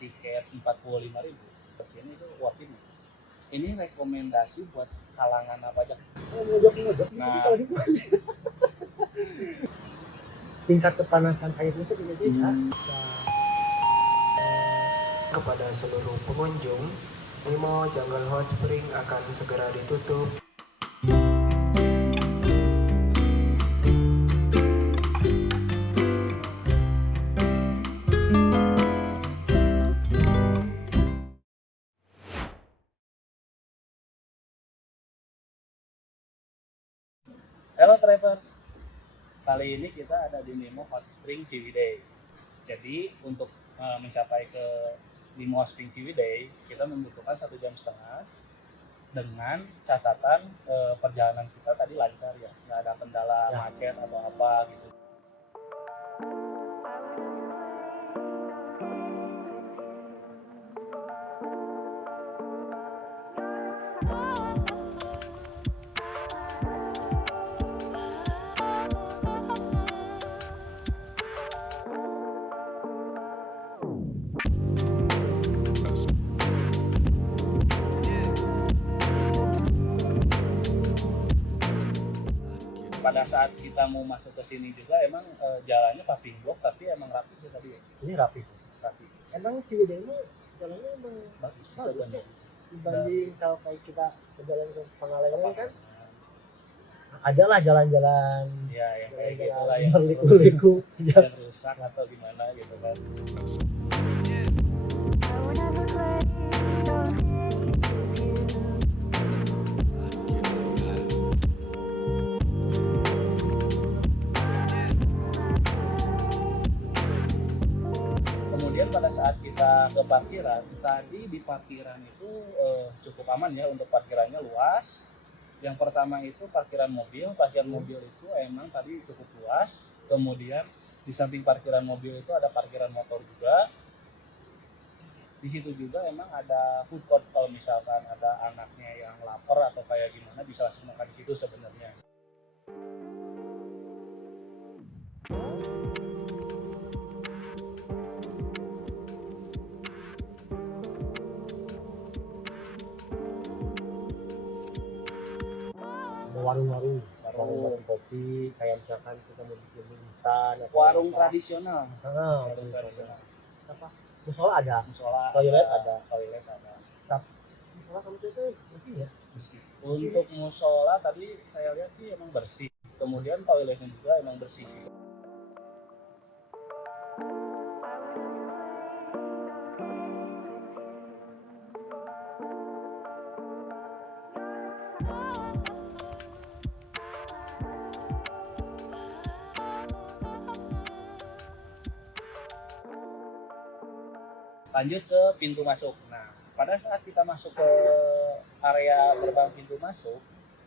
tiket 45.000 ini itu worth it. Ini rekomendasi buat kalangan apa aja. Nah, tingkat kepanasan airnya itu beda-beda. Kepada seluruh pengunjung, Nemo Jungle Hot Spring akan segera ditutup. Halo Travelers, kali ini kita ada di Nemo Hot Spring Ciwidey. Jadi untuk mencapai ke Nemo Hot Spring Ciwidey, kita membutuhkan 1,5 jam dengan catatan perjalanan kita tadi lancar ya, nggak ada kendala macet atau apa gitu. Pada saat kita mau masuk ke sini juga emang jalannya paving block tapi emang rapi sih tadi ya. Ini rapi. Emang Ciwidey ini jalannya emang Bagus ya. Dibanding kalau kayak kita ke jalan ke Pangalengan kan ada lah jalan-jalan ya yang kayak gitu lah yang berliku-liku yang rusak atau gimana gitu kan. Kemudian pada saat kita ke parkiran, tadi di parkiran itu cukup aman ya, untuk parkirannya luas. Yang pertama itu parkiran mobil itu emang tadi cukup luas. Kemudian di samping parkiran mobil itu ada parkiran motor juga. Di situ juga emang ada food court, kalau misalkan ada anaknya yang lapar atau kayak gimana bisa langsung makan di situ sebenarnya. warung-warung kopi kayak misalkan kita mau bikin mie instan atau Warung apa. tradisional. Warung tradisional. Apa? Musola ada. Toilet ada. Musola kamu itu bersih ya? Bersih. Untuk musola tadi saya lihat sih emang bersih. Kemudian toiletnya juga emang bersih. Lanjut ke pintu masuk. Nah, pada saat kita masuk ke area gerbang pintu masuk,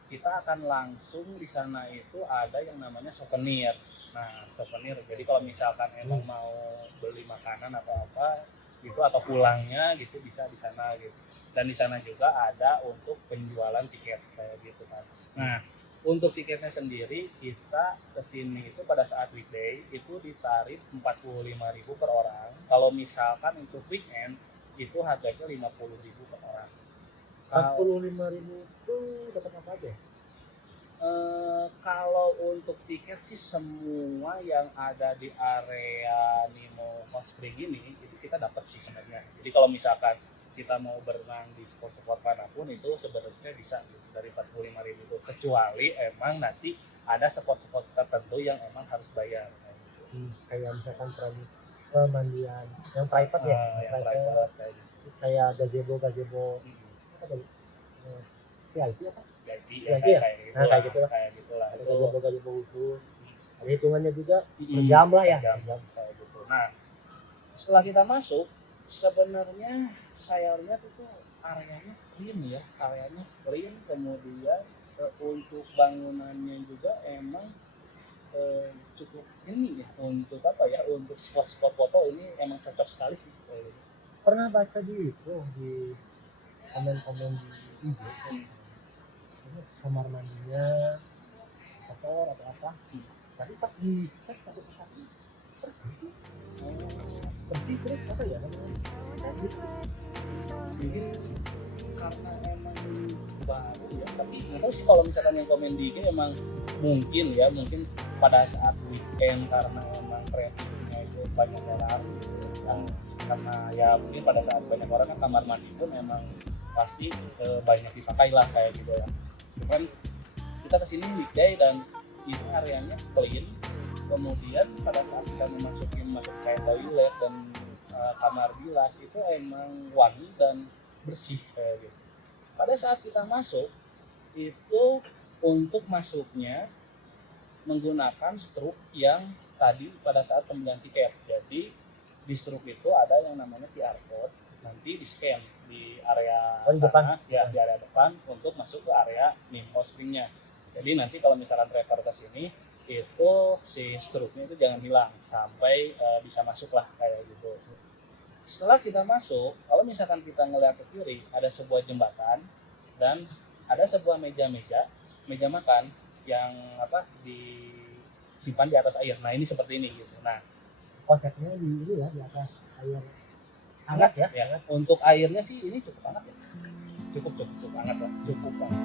kita akan langsung di sana itu ada yang namanya souvenir. Nah, souvenir. Jadi kalau misalkan emang mau beli makanan atau apa gitu atau pulangnya gitu bisa di sana gitu. Dan di sana juga ada untuk penjualan tiket kayak gitu kan. Nah, untuk tiketnya sendiri kita kesini itu pada saat weekday itu ditarif 45.000 per orang. Kalau misalkan untuk weekend itu harganya 50.000 per orang. 45.000 itu dapat apa aja? Kalau untuk tiket sih semua yang ada di area Nemo Hot Spring ini itu kita dapat sih sebenarnya. Jadi kalau misalkan kita mau berenang di spot-spot manapun itu sebenarnya bisa gitu, dari 45.000 itu, kecuali emang nanti ada spot-spot tertentu yang emang harus bayar gitu. Kayak misalkan pemandian yang private ya, yang private kayak gitu. Kayak gazebo apa tadi? VIP apa? VIP ya, kayak gitulah. Ada gazebo khusus. Ada hitungannya juga per jam lah ya. Jam kayak gitu. Nah, setelah kita masuk sebenarnya saya lihat itu areanya clean, kemudian untuk bangunannya juga emang cukup ini ya, untuk apa ya, untuk spot-spot foto ini emang cocok sekali sih. Pernah baca di komen-komen di IG kamar mandinya kotor atau apa, tapi pas dicek satu persatu bersih terus apa ya namanya, sih kalau misalkan yang komen di IG emang mungkin pada saat weekend karena emang trafficnya itu banyak yang lari gitu. Dan karena ya mungkin pada saat banyak orang kan kamar mandi pun emang pasti banyak dipakai lah kayak gitu ya. Cuman kita kesini weekday dan ini areanya clean, kemudian pada saat kita masuk kayak toilet dan kamar bilas itu emang wangi dan bersih kayak gitu. Pada saat kita masuk itu untuk masuknya menggunakan struk yang tadi pada saat pembelian tiket. Jadi di struk itu ada yang namanya QR code, nanti di scan di area di sana, depan. ya di area depan untuk masuk ke area hot springnya. Jadi nanti kalau misalkan driver ke sini itu si struknya itu jangan hilang sampai bisa masuk lah kayak gitu. Setelah kita masuk, kalau misalkan kita ngelihat ke kiri ada sebuah jembatan dan ada sebuah meja makan yang disimpan di atas air. Nah ini seperti ini gitu. Nah Konsepnya di ini ya, di atas air hangat ya. ya untuk airnya sih ini cukup hangat ya. Cukup hangat lah, cukup banget.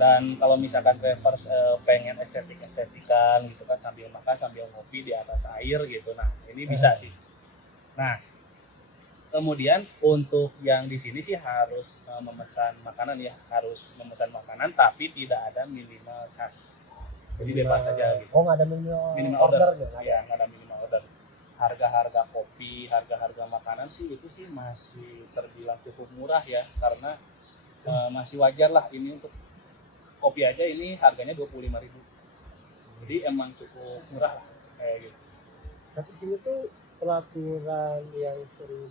Dan kalau misalkan drivers pengen estetikan gitu kan sambil makan sambil ngopi di atas air gitu, nah ini bisa sih. Nah kemudian untuk yang di sini sih harus memesan makanan ya, harus memesan makanan tapi tidak ada minimal kas. Jadi bebas saja gitu. Oh nggak ada minimal order ya? Ya nggak ada minimal order. Harga-harga kopi, harga-harga makanan sih itu sih masih terbilang cukup murah ya, karena masih wajar lah ini untuk kopi aja ini harganya 25.000. Jadi emang cukup murah lah kayak gitu. Tapi sini tuh peraturan yang sering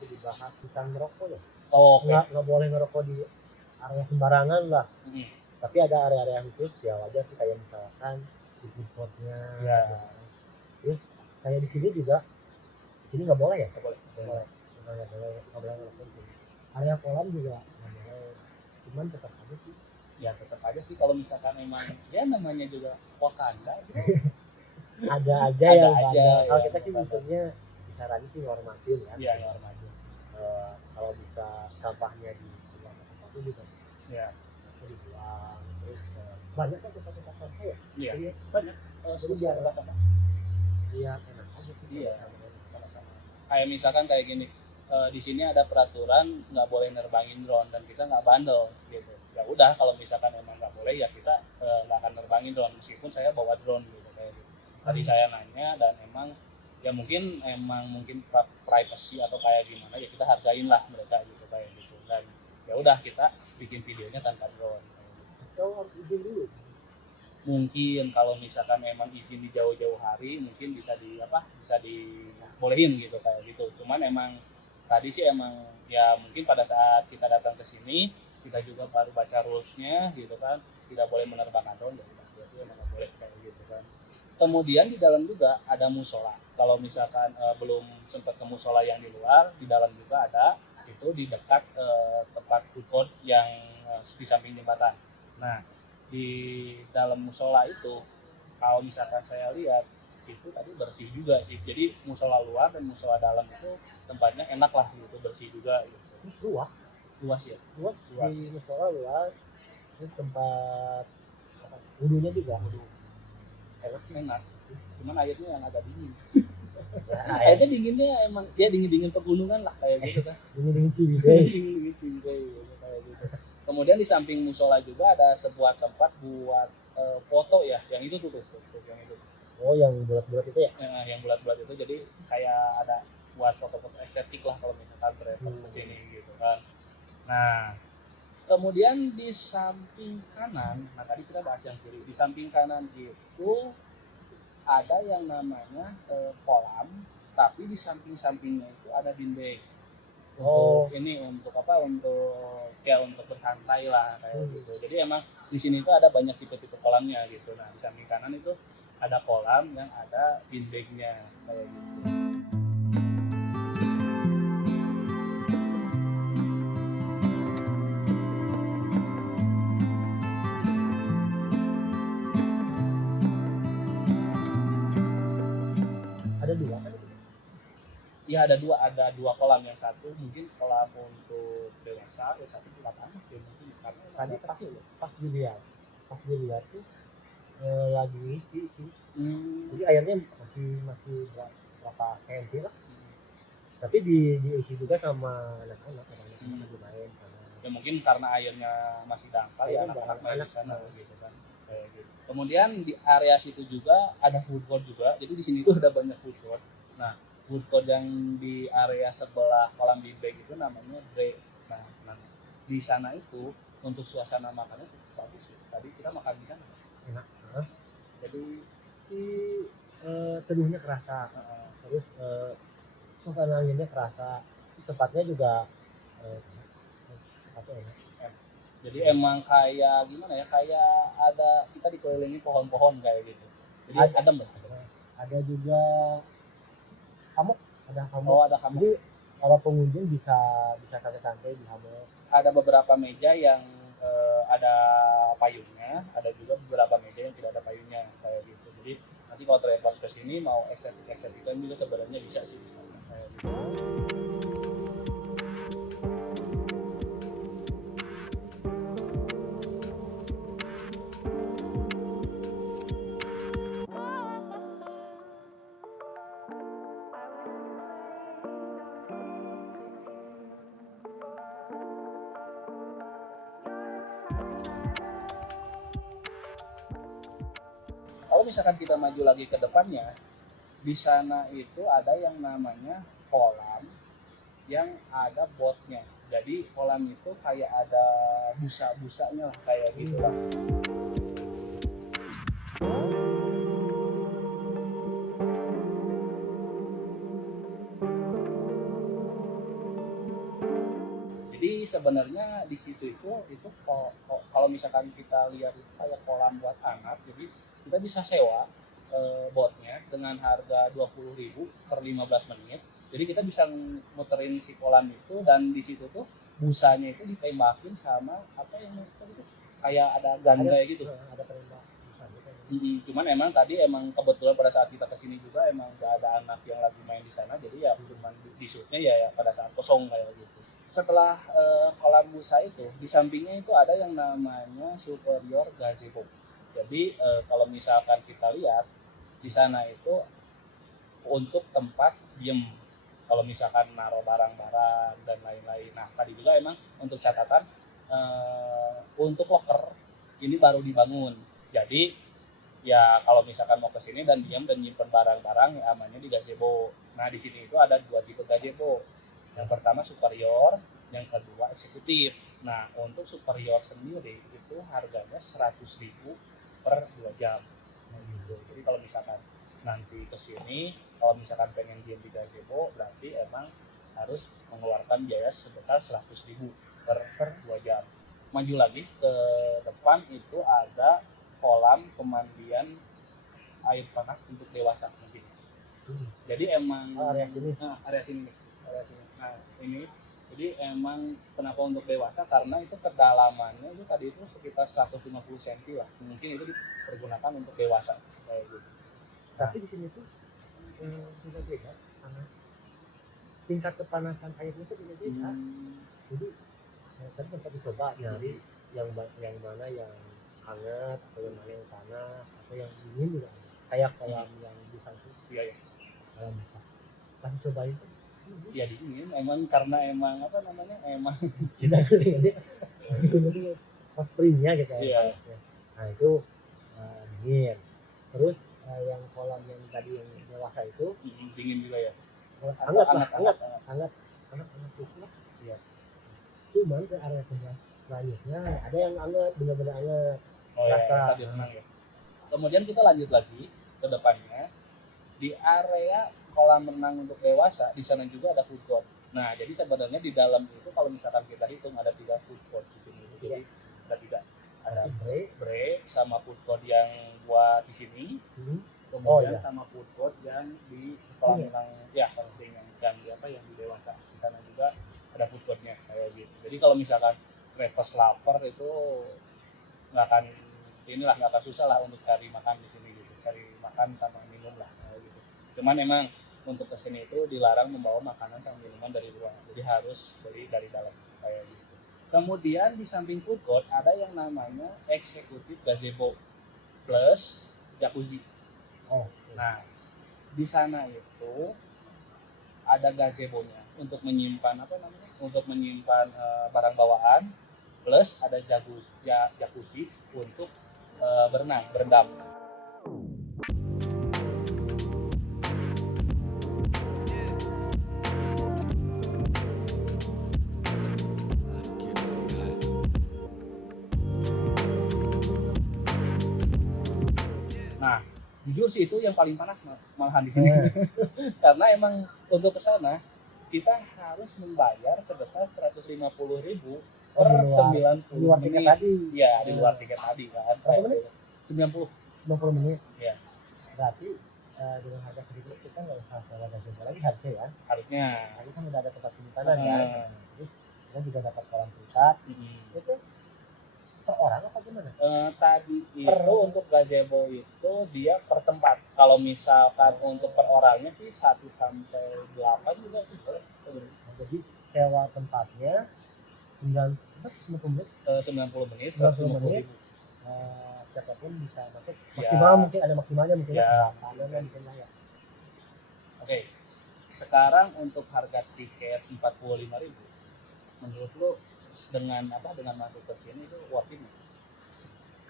dibahas tentang ngerokok ya. Oh, okay. Nggak boleh ngerokok di area sembarangan lah. Tapi ada area-area khusus ya wajar sih, kayak misalkan di foodcourtnya. Ya. Terus kayak di sini juga, di sini nggak boleh ya? Nggak boleh. Nggak boleh ngerokok di sini. Area kolam juga nggak boleh. Cuman tetap aja sih. Ya tetap aja sih kalau misalkan emang ya namanya juga kota Anda gitu. ada aja Ada yang aja, bandel. Kalau ya, kita sih bandel. mikirnya disarankan sih normatif ya. Iya, normatif. Kalau bisa sampahnya dibuang ke tempat itu bisa Ya. dibuang. Terus banyak kan tempat-tempat sampah ya. Iya. Jadi Banyak. Jadi biar sama. Iya enak aja sih. Iya. Sama-sama. Kayak misalkan kayak gini, di sini ada peraturan nggak boleh nerbangin drone dan kita nggak bandel gitu. Ya udah kalau misalkan emang nggak boleh ya kita nggak akan nerbangin drone meskipun saya bawa drone gitu kayak gitu. Tadi saya nanya dan emang ya mungkin privacy atau kayak gimana ya kita hargain lah mereka gitu kayak gitu, dan ya udah kita bikin videonya tanpa drone. Atau harus izin dulu. Mungkin kalau misalkan emang izin di jauh-jauh hari mungkin bisa dibolehin gitu kayak gitu. Cuman emang tadi sih emang ya mungkin pada saat kita datang ke sini kita juga baru baca rulesnya gitu kan, tidak boleh menerbangkan drone, berarti emang nggak boleh kayak gitu kan. Kemudian di dalam juga ada musola. Kalau misalkan belum sempat ke musola yang di luar, di dalam juga ada itu di dekat tempat food court yang di samping jembatan. Nah di dalam musola itu kalau misalkan saya lihat itu tadi bersih juga sih. Jadi musola luar dan musola dalam itu tempatnya enak lah gitu, bersih juga gitu. Luas ya. Luas. Di musola luas. Terus tempat wudhunya juga. Enak. Cuman airnya yang agak dingin. Ya, Airnya dinginnya emang ya dingin pegunungan lah kayak gitu kan. dingin Ciwidey. Dingin Ciwidey kayak gitu. Kemudian di samping musola juga ada sebuah tempat buat foto ya, yang itu tuh yang itu. Oh yang bulat-bulat itu ya? Yang bulat-bulat itu jadi kayak ada buat foto-foto estetik lah kalau misalkan driver ke sini gitu kan. Nah, kemudian di samping kanan, nah tadi kita bahas yang kiri, di samping kanan itu ada yang namanya kolam, tapi di samping-sampingnya itu ada dinding. untuk ini untuk apa untuk ya untuk bersantai lah kayak gitu. Jadi emang di sini tuh ada banyak tipe-tipe kolamnya gitu. Nah di samping kanan itu ada kolam yang ada beanbagnya kayak gitu. Ada dua kan? Iya ada dua kolam, yang satu mungkin kolam untuk dewasa, yang satu buat anak ya mungkin karena Tadi ada kecil. pas dilihat tuh lagi ngisi sih. Hmm. Jadi airnya masih berapa cm lah. Tapi diisi juga sama anak-anak lagi main sana. Ya mungkin karena airnya masih dangkal ya Iya, anak-anak main di anak-anak. sana gitu kan. Kayak gitu. Kemudian di area situ juga ada food court juga. Jadi di sini tuh ada banyak food court. Nah, food court yang di area sebelah kolam beanbag itu namanya Bre. Nah, di sana itu untuk suasana makannya cukup bagus ya. Tadi kita makan di sana. Enak. Jadi Si teduhnya kerasa, terus suasana anginnya kerasa, tempatnya juga tempatnya enak. jadi emang kayak gimana ya? Kayak ada kita dikelilingi pohon-pohon kayak gitu. Jadi adem loh. Ada juga hammock, Oh, ada kamar. Jadi para pengunjung bisa santai-santai di hammock. Ada beberapa meja yang ada payungnya, ada juga beberapa meja yang tidak ada payungnya kayak gitu. Jadi nanti kalau travelers ke sini mau estetik juga sebenarnya bisa sih di sana kayak gitu. Kalau misalkan kita maju lagi ke depannya, di sana itu ada yang namanya kolam yang ada botnya. Jadi kolam itu kayak ada busa-busanya lah kayak gitu lah. Jadi sebenarnya di situ itu kalau misalkan kita lihat itu kayak kolam buat anak, jadi kita bisa sewa botnya dengan harga 20.000 per 15 menit. Jadi kita bisa muterin si kolam itu dan di situ tuh busanya itu ditembakin sama apa yang itu kayak ada ganda gitu. Ada penembak. Cuman emang tadi emang kebetulan pada saat kita kesini juga emang gak ada anak yang lagi main di sana, jadi ya cuman di shootnya ya pada saat kosong kayak gitu. Setelah kolam busa itu di sampingnya itu ada yang namanya superior gazebo. Jadi kalau misalkan kita lihat di sana itu untuk tempat diem, kalau misalkan naruh barang-barang dan lain-lain. Nah tadi juga emang untuk catatan untuk locker ini baru dibangun, jadi ya kalau misalkan mau ke sini dan diam dan nyimpen barang-barang ya amannya di gazebo. Nah di sini itu ada dua tipe gazebo. Yang pertama superior, yang kedua eksekutif. Nah untuk superior sendiri itu harganya 100.000 per 2 jam. Nah, gitu. Jadi kalau misalkan nanti ke sini, kalau misalkan pengen diam di gazebo, berarti emang harus mengeluarkan biaya sebesar 100.000 per 2 jam. Maju lagi ke depan itu ada kolam pemandian air panas untuk dewasa mungkin. Jadi emang area sini. Area sini. Nah ini jadi emang kenapa untuk dewasa, karena itu kedalamannya itu tadi itu sekitar 150 cm lah, mungkin itu dipergunakan untuk dewasa kayak gitu. Tapi di sini tuh sudah beda karena tingkat kepanasan airnya itu beda-beda. Jadi tadi sempat dicoba nyari yang mana yang hangat atau yang mana yang panas atau yang dingin juga kayak kolam yang di samping. Iya ya. Kolam bisa. Pas cobain tuh Ya dingin emang karena emang apa namanya emang kita jadi pas springnya gitu Iya. Nah itu dingin. Terus yang kolam yang tadi yang dewasa itu dingin juga ya. Hangat itu lah. Iya. Cuman ke area selanjutnya ada yang hangat, benar-benar hangat. Oh ya, tadi renang ya. Kemudian kita lanjut lagi ke depannya di area kolam renang untuk dewasa, di sana juga ada food court. Nah, jadi sebenarnya di dalam itu kalau misalkan kita hitung ada 3 food court di sini. Jadi ada 3, ada break sama food court yang buat di sini. Kemudian sama food court yang di kolam renang ya penting yang di apa yang di dewasa. Di sana juga ada food courtnya kayak gitu. Jadi kalau misalkan request lapar itu nggak akan susah lah untuk cari makan di sini gitu. Cari makan sama minum lah kayak gitu. Cuman emang untuk kesini itu dilarang membawa makanan sama minuman dari luar, jadi harus beli dari dalam kayak gitu. Kemudian di samping food court ada yang namanya eksekutif gazebo plus jacuzzi. Nah di sana itu ada gazebonya untuk menyimpan untuk menyimpan barang bawaan, plus ada jacuzzi untuk berendam. Nah, jujur sih itu yang paling panas malahan di sini. Karena emang untuk ke sana kita harus membayar sebesar 150.000 per 90 luar tiket menit. tadi. Iya, di luar tiket tadi kan. Berapa menit? 90 menit. Iya. Berarti dengan harga segitu kita nggak usah sewa gazebo lagi harusnya ya. Harusnya. Tadi kan udah ada tempat penyimpanan kan. Terus kita juga dapat kolam pusat. Itu per orang apa gimana? Tadi itu untuk gazebo itu dia per tempat. Kalau misalkan untuk per orangnya sih 1 sampai 8 juga sih boleh. Jadi sewa tempatnya 90 menit. 90 menit, 90 menit. Siapapun bisa masuk. Maksimal ya. Mungkin ada maksimalnya mungkin ya. Mungkin lah ya. Oke. Sekarang untuk harga tiket 45.000. Menurut lu dengan masuk ke sini itu worth it?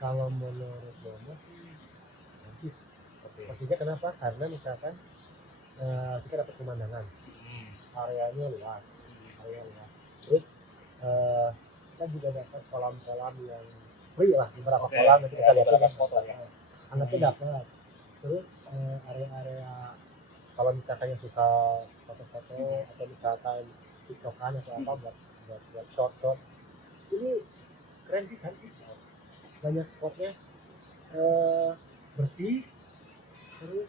Kalau menurut Bomo sih bagus. Maksudnya kenapa? Karena misalkan kita dapat pemandangan, areanya luas, terus kita juga dapat kolam-kolam yang free lah, beberapa kolam nanti kita lihat ya. Anaknya dapat, terus area-area kalau misalkan yang suka foto-foto atau misalkan tiktokan atau apa buat short ini keren sih kan, banyak spotnya, bersih, terus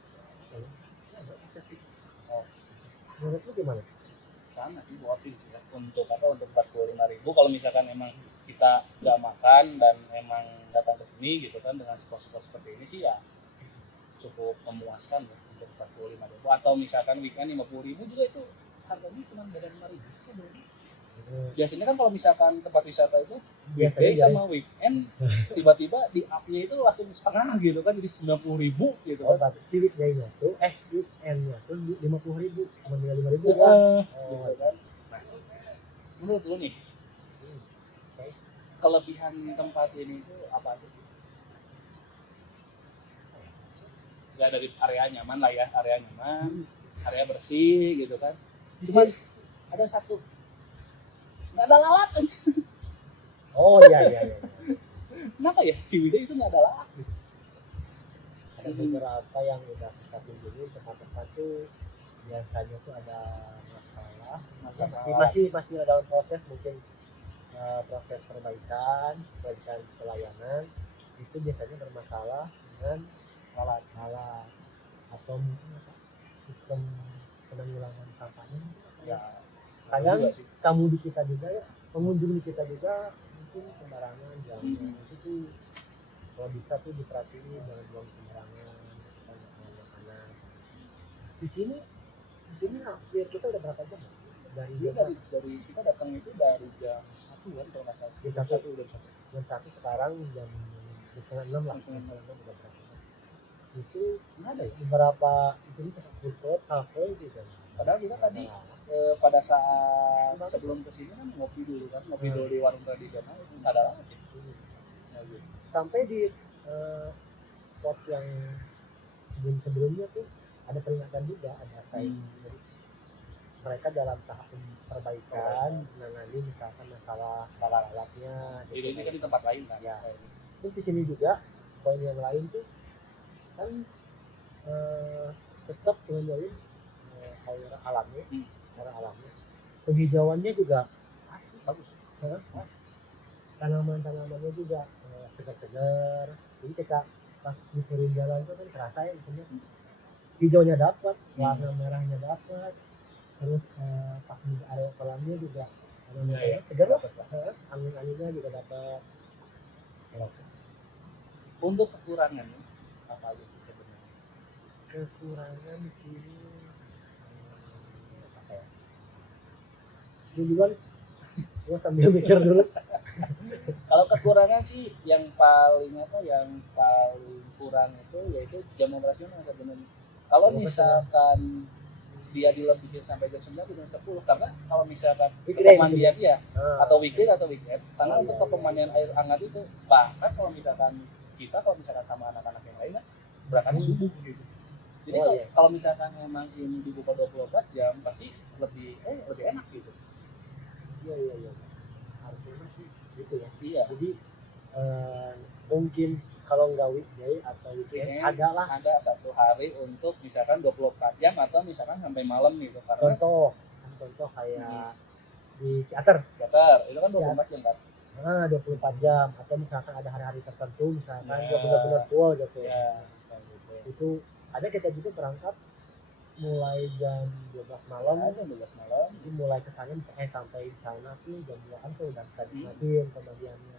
menurut lu gimana? Sana sih worth it ya. Untuk 45.000 kalau misalkan emang kita nggak makan dan emang datang ke sini gitu kan dengan spot-spot seperti ini sih ya cukup memuaskan ya untuk 45.000. Atau misalkan weekend 50.000 juga itu harganya cuma beda 5.000. Biasanya kan kalau misalkan tempat wisata itu weekday sama weekend tiba-tiba di up-nya itu langsung setengah gitu kan, jadi 90.000 gitu kan. Si weekday-nya tuh weekend-nya tuh 50.000 sama 5.000 gitu kan. Nah, menurut lu nih kelebihan tempat ini itu apa sih? Ya dari area nyaman lah ya, area nyaman, area bersih gitu kan. Cuman ada satu, nggak ada lalat. Oh iya. Kenapa ya Ciwidey itu nggak ada lalat gitu? Ada beberapa yang udah kita kunjungi tempat-tempat tuh biasanya tuh ada masalah. Masih ada proses mungkin proses perbaikan pelayanan itu biasanya bermasalah dengan alat atau mungkin sistem penanggulangan sampahnya ya. Kadang pengunjung di kita juga mungkin sembarangan jangan itu kalau bisa tuh diperhatiin jangan buang sembarangan makanan. Di sini hampir kita udah berapa jam? Dari kita datang itu dari jam 1 kan kalau nggak salah. Jam 1 sekarang jam 5:30 lah. Udah berapa? Itu ada ya beberapa itu food court, cafe gitu. Padahal kita tadi pada saat sebelum kesini kan ngopi dulu di warung tradisional itu nggak ada lagi. Sampai di spot yang sebelumnya tuh ada peringatan juga, ada kayak mereka dalam tahap perbaikan menangani misalkan masalah alatnya. Ini kan di tempat lain kan. Ya. Terus di sini juga poin yang lain tuh kan tetap menjamin air alamnya. penghijauannya juga Asli bagus. Heeh. Tanaman-tanamannya juga segar-segar. Jadi kita pas nyusurin jalan tuh kan kerasa ya misalnya hijaunya dapat, warna merahnya dapat, terus pas di area kolamnya juga Iya, iya. segar lah. Heeh, angin-anginnya juga dapat. Untuk kekurangannya apa aja sih sebenarnya? Kekurangan di sini apa ya? Duluan, gua sambil mikir dulu. Kalau kekurangan sih yang paling kurang itu yaitu jam operasional sebenarnya. Kalau Jam misalkan dia dilebihin sampai jam 9 atau jam 10, karena kalau misalkan Weekday, pemandian dia Ah, atau weekday atau weekend, karena Oh, untuk iya, pemandian air hangat itu bahkan kalau misalkan sama anak-anak yang lain berangkatnya subuh gitu. Jadi Oh, iya. kalau misalkan memang ini dibuka 24 jam pasti lebih enak gitu. iya. Harusnya sih gitu ya. Iya. Jadi mungkin kalau nggak weekday atau weekend Ada satu hari untuk misalkan 24 jam atau misalkan sampai malam gitu, karena contoh kayak di teater itu kan 24 jam kan. 24 jam atau misalkan ada hari-hari tertentu misalkan Ya. dia benar-benar full gitu. Ya. Itu ada kita juga berangkat mulai jam 12 malam, Jam 12 malam. jadi mulai ke sana sampai di sana tuh jam 2-an tuh udah bisa nikmatin pemandiannya.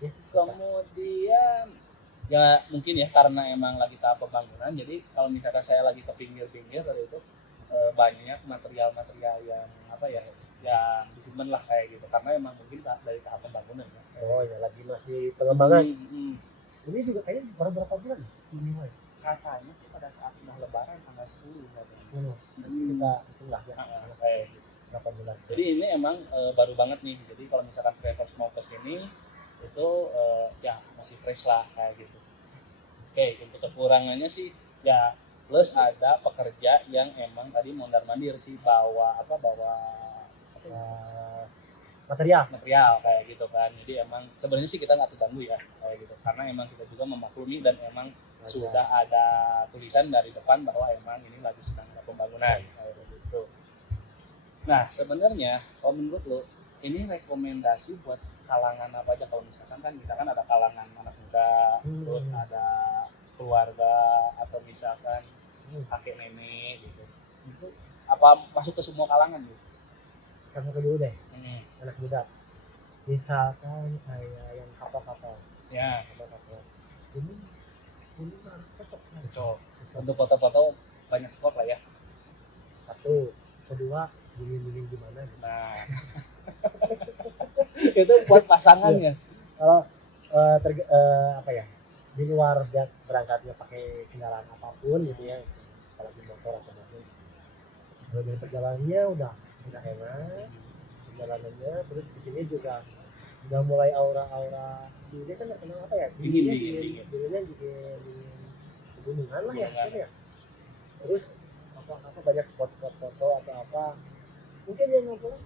Yes, Kemudian ya mungkin ya karena emang lagi tahap pembangunan, jadi kalau misalkan saya lagi ke pinggir-pinggir dari itu banyak material-material yang yang disimpan lah kayak gitu, karena emang mungkin dari tahap pembangunan ya. oh ya lagi masih pengembangan. Hmm. Ini juga kayaknya baru berapa bulan ini Mas? Katanya sih pada saat sudah lebaran tanggal 10 katanya. Jadi kita itulah ya Kayak gitu. berapa bulan. Jadi ini emang baru banget nih. Jadi kalau misalkan travelers mau ke sini itu ya masih fresh lah kayak gitu. Oke, untuk kekurangannya sih ya plus ada pekerja yang emang tadi mondar mandir sih bawa material kayak gitu kan. Jadi emang sebenarnya sih kita nggak terganggu ya kayak gitu, karena emang kita juga memaklumi dan emang sudah ada tulisan dari depan bahwa emang ini lagi sedang ada pembangunan kayak gitu. Nah sebenarnya kalau menurut lo ini rekomendasi buat kalangan apa aja? Kalau misalkan kan ada kalangan anak muda, terus ada keluarga atau misalkan kakek nenek gitu. Itu apa masuk ke semua kalangan gitu? Kamu dulu deh, anak muda. Misalkan kayak yang kapal-kapal. Ya, Kapal-kapal. Ini harus cocok. untuk foto-foto banyak spot lah ya. Satu, kedua dingin gimana? Nah, itu buat pasangannya. Kalau apa ya, di luar berangkatnya pakai kendaraan apapun gitu ya, apalagi motor atau mobil. Kalau dari perjalanannya udah enak perjalanannya, terus di sini juga udah mulai aura ini kan kenal apa ya, Dingin. dinginnya pegunungan lah ya, kan ya. Terus apa banyak spot foto atau apa, mungkin yang ngomong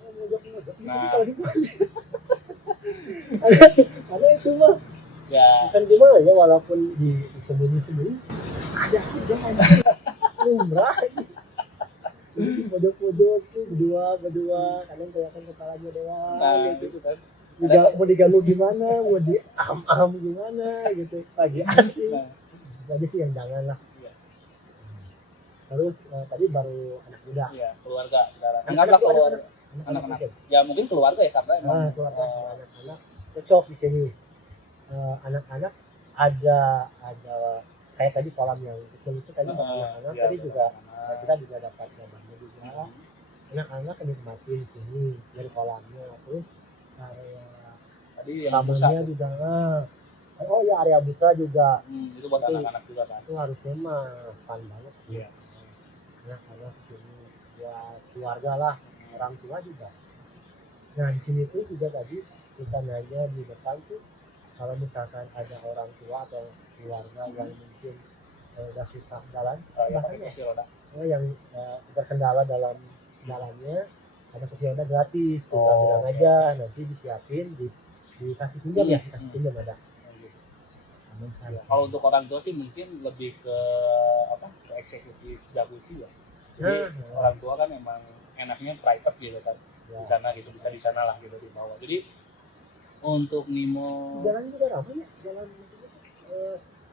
ngojok Nah. kalau di ada itu mah Ya, bukan gimana ya, walaupun disembunyi ada aja lumrah ini pojok-pojok tuh berdua kadang kelihatan kepalanya doang nah gitu. gitu kan. Mau diganggu gimana, mau diam gimana gitu, lagi asik. Nah, Itu aja sih yang jangan lah. Iya. Terus tadi baru anak muda, iya, keluarga sekarang. Anggaplah keluarga. Anak-anak. Ya mungkin keluarga ya, karena emang keluarga anak-anak cocok di sini. Anak-anak ada kayak tadi kolam yang kecil itu tadi anak-anak iya, tadi juga anak-anak. kita juga dapat gambarnya juga. Anak-anak nikmatin sini dari kolamnya, terus area Tadi yang busa. tamannya juga oh ya area busa juga Itu buat anak-anak juga kan. itu harusnya mah fun banget sih. Iya. Anak-anak sini buat keluarga lah, orang tua juga. Nah di sini tuh juga tadi kita nanya di depan tuh kalau misalkan ada orang tua atau keluarga yang mungkin udah susah jalan, Yang pakai kursi roda. yang terkendala dalam jalannya, ada kursi roda gratis, tinggal Oh, bilang oke. aja nanti disiapin dikasih pinjam ya, dikasih pinjam ada. Kalau untuk orang tua sih mungkin lebih ke ke eksekutif jacuzzi ya. Jadi Nah, orang tua kan emang enaknya private gitu kan, ya. di sana gitu, bisa di sana lah gitu di bawah. Jadi untuk Nemo, Jalan juga ramah ya, jalan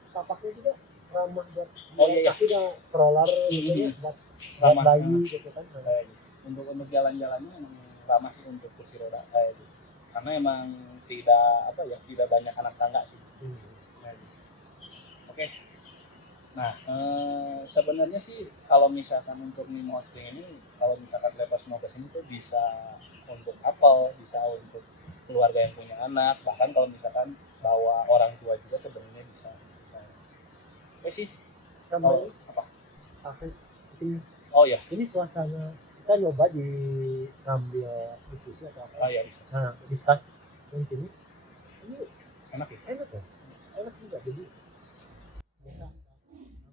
tapaknya juga ramah buat Oh, iya, iya. tapi udah stroller gitu ya, buat Ramah, bayi gitu kan. kayak gitu. Untuk jalan-jalannya emang ramah sih untuk kursi roda kayak gitu. Karena emang tidak banyak anak tangga sih. Kayak gitu. Oke. Nah, sebenarnya sih kalau misalkan untuk Nemo Spring ini, kalau misalkan Travelers mau ke sini tuh bisa untuk couple, bisa untuk keluarga yang punya anak, bahkan kalau misalkan bawa orang tua juga sebenarnya bisa. Nah, oke sih. Sama Oh, ini apa? akan ini, Oh ya, ini suasana kita nyoba di ngambil diskusi atau apa. oh ya bisa. Nah, discuss di sini ini Enak ya. enak ya, enak juga. Jadi biasa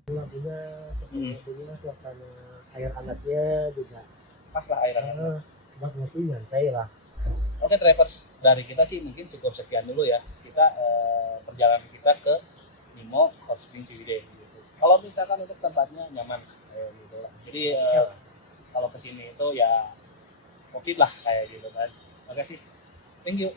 lagunya seperti suasana air hangatnya juga Pas lah airan. buat ngopi nyantai lah. Oke, Travelers, dari kita sih mungkin cukup sekian dulu ya. Kita perjalanan kita ke Nemo Hot Spring Ciwidey gitu. Kalau misalkan untuk tempatnya nyaman kayak gitu lah. Jadi kalau kesini itu ya oke lah kayak gitu kan. Oke sih, thank you.